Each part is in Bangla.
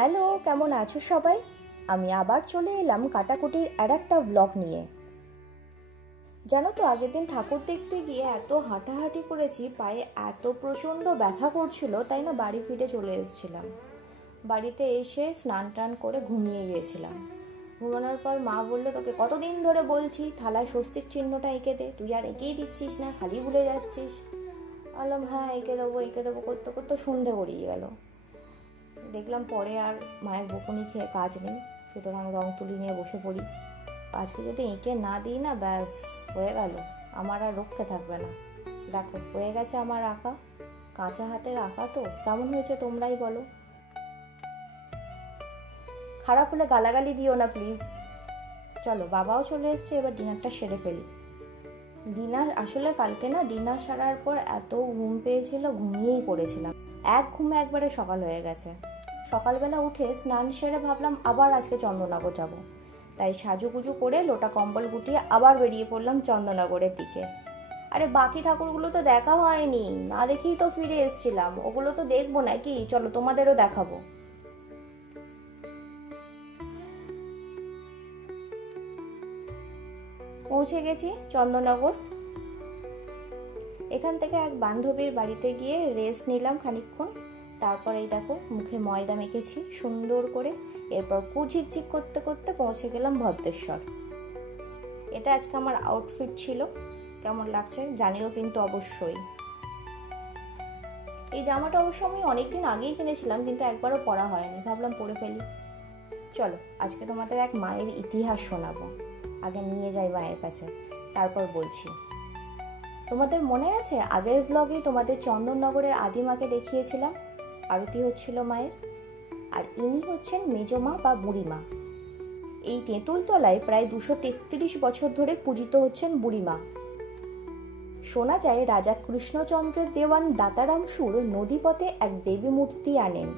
হ্যালো, কেমন আছো সবাই? আমি আবার চলে এলাম কাটাকুটির আর একটা ব্লগ নিয়ে। জানো তো, আগের দিন ঠাকুর দেখতে গিয়ে এত হাঁটাহাঁটি করেছি, পায়ে এত প্রচণ্ড ব্যথা করছিল, তাই না বাড়ি ফিরে চলে এসেছিলাম। বাড়িতে এসে স্নান টান করে ঘুমিয়ে গিয়েছিলাম। ঘুমানোর পর মা বললো, তোকে কতদিন ধরে বলছি থালায় স্বস্তিক চিহ্নটা এঁকে দে, তুই আর এঁকেই দিচ্ছিস না, খালি ভুলে যাচ্ছিস। বললাম হ্যাঁ এঁকে দেবো করতে করতে সন্ধে গড়িয়ে গেল। দেখলাম পরে আর মায়ের বকুনি খেয়ে কাজ নেই, সুতরাং রং তুলি নিয়ে বসে পড়ি। আজকে যদি এঁকে না দিই না, ব্যাস হয়ে গেল, আমার আর রক্ষে থাকবে না। দেখো হয়ে গেছে আমার আঁকা, কাঁচা হাতের আঁকা। তো কেমন হয়েছে তোমরাই বলো। খারাপ হলে গালাগালি দিও না প্লিজ। চলো, বাবাও চলে এসছে, এবার ডিনারটা সেরে ফেলি। ডিনার আসলে কালকে না, ডিনার সারার পর এত ঘুম পেয়েছিল, ঘুমিয়েই পড়েছিলাম। এক ঘুমে একবারে সকাল হয়ে গেছে। সকালবেলা উঠে স্নান সেরে ভাবলাম আবার আজকে চন্দননগর যাব। তাই সাজুগুজু করে লোটা কম্বল গুটিয়ে আবার বেরিয়ে পড়লাম চন্দননগরের দিকে। আরে বাকি ঠাকুরগুলো তো দেখা হয়নি, না দেখেই তো ফিরে এসেছিলাম, ওগুলো তো দেখবো নাকি, চলো তোমাদেরও দেখাবো। পৌঁছে গেছি চন্দননগর। এখান থেকে এক বান্ধবীর বাড়িতে গিয়ে রেস্ট নিলাম খানিকক্ষণ। তারপর এই দেখো মুখে ময়দা মেখেছি সুন্দর করে। এরপর কুচিকচিক করতে করতে পৌঁছে গেলাম ভদ্রেশ্বর। এটা আজকে আমার আউটফিট ছিল, কেমন লাগছে জানিও কিন্তু অবশ্যই। এই জামাটা অবশ্য আমি অনেকদিন আগেই কিনেছিলাম, কিন্তু একবারও পরা হয়নি, ভাবলাম পরে ফেলি। চলো আজকে তোমাদের এক মায়ের ইতিহাস শোনাবো। আগে নিয়ে যাই মায়ের কাছে, তারপর বলছি। তোমাদের মনে আছে আগের ব্লগে তোমাদের চন্দননগরের আদিমাকে দেখিয়েছিলাম, আরতি হচ্ছিল মায়ের। আর ইনি হচ্ছেন মেজমা বা বুড়িমা। এই তেঁতুলতলায় প্রায় 233 বছর ধরে পূজিত হচ্ছেন বুড়িমা। শোনা যায় রাজা কৃষ্ণচন্দ্রের দেওয়ান দাতারাম সুর নদীপথে এক দেবী মূর্তি আনেন,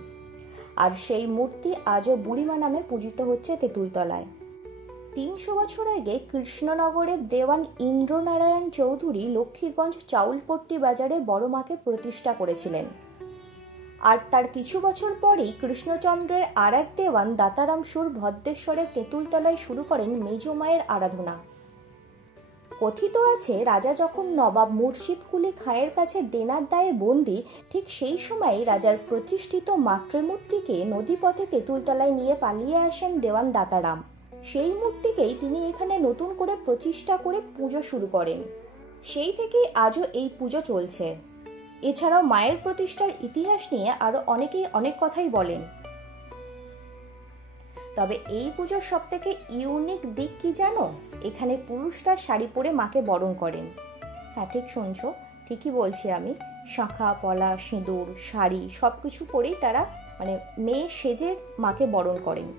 আর সেই মূর্তি আজও বুড়িমা নামে পূজিত হচ্ছে তেঁতুলতলায়। 300 বছর আগে কৃষ্ণনগরের দেওয়ান ইন্দ্রনারায়ণ চৌধুরী লক্ষ্মীগঞ্জ চাউলপট্টি বাজারে বড় মাকে প্রতিষ্ঠা করেছিলেন। আর তার কিছু বছর পরেই কৃষ্ণচন্দ্রের আর এক দেওয়ান দাতারাম সুর ভদ্রেশ্বরের তেঁতুলতলায় শুরু করেন মেজমায়ের আরাধনা। কথিত আছে রাজা যখন নবাব মুর্শিদ কুলি খাঁয়ের কাছে দেনার দায়ে বন্দী, ঠিক সেই সময়ই রাজার প্রতিষ্ঠিত মাতৃমূর্তিকে নদীপথে তেঁতুলতলায় নিয়ে পালিয়ে আসেন দেওয়ান দাতারাম। সেই মূর্তিকেই তিনি এখানে নতুন করে প্রতিষ্ঠা করে পুজো শুরু করেন। সেই থেকেই আজও এই পুজো চলছে। এছাড়াও মায়ের প্রতিষ্ঠার ইতিহাস নিয়ে আরো অনেকেই অনেক কথাই বলেন। তবে এই পুজোর সব থেকে ইউনিক দিক কি জানো? এখানে পুরুষরা শাড়ি পরে মাকে বরণ করেন। হ্যাঁ ঠিক শুনছো, ঠিকই বলছি আমি। শাঁখা পলা সিঁদুর শাড়ি সবকিছু পরেই তারা মেয়ে সেজে মাকে বরণ করেন।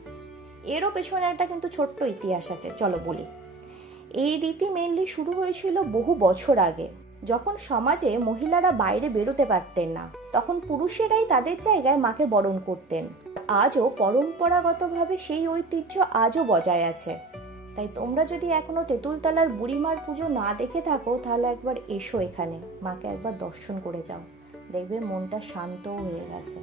এরও পেছনে একটা কিন্তু ছোট্ট ইতিহাস আছে, চলো বলি। এই রীতি মেনলি শুরু হয়েছিল বহু বছর আগে, যখন সমাজে মহিলারা বাইরে বেরোতে পারতেন না, তখন পুরুষেরাই তাদের জায়গায় মাকে বরণ করতেন। আজও পরম্পরাগতভাবে সেই ঐতিহ্য আজও বজায় আছে। তাই তোমরা যদি এখনো তেঁতুলতলার বুড়িমার পুজো না দেখে থাকো, তাহলে একবার এসো এখানে, মাকে একবার দর্শন করে যাও, দেখবে মনটা শান্ত হয়ে গেছে।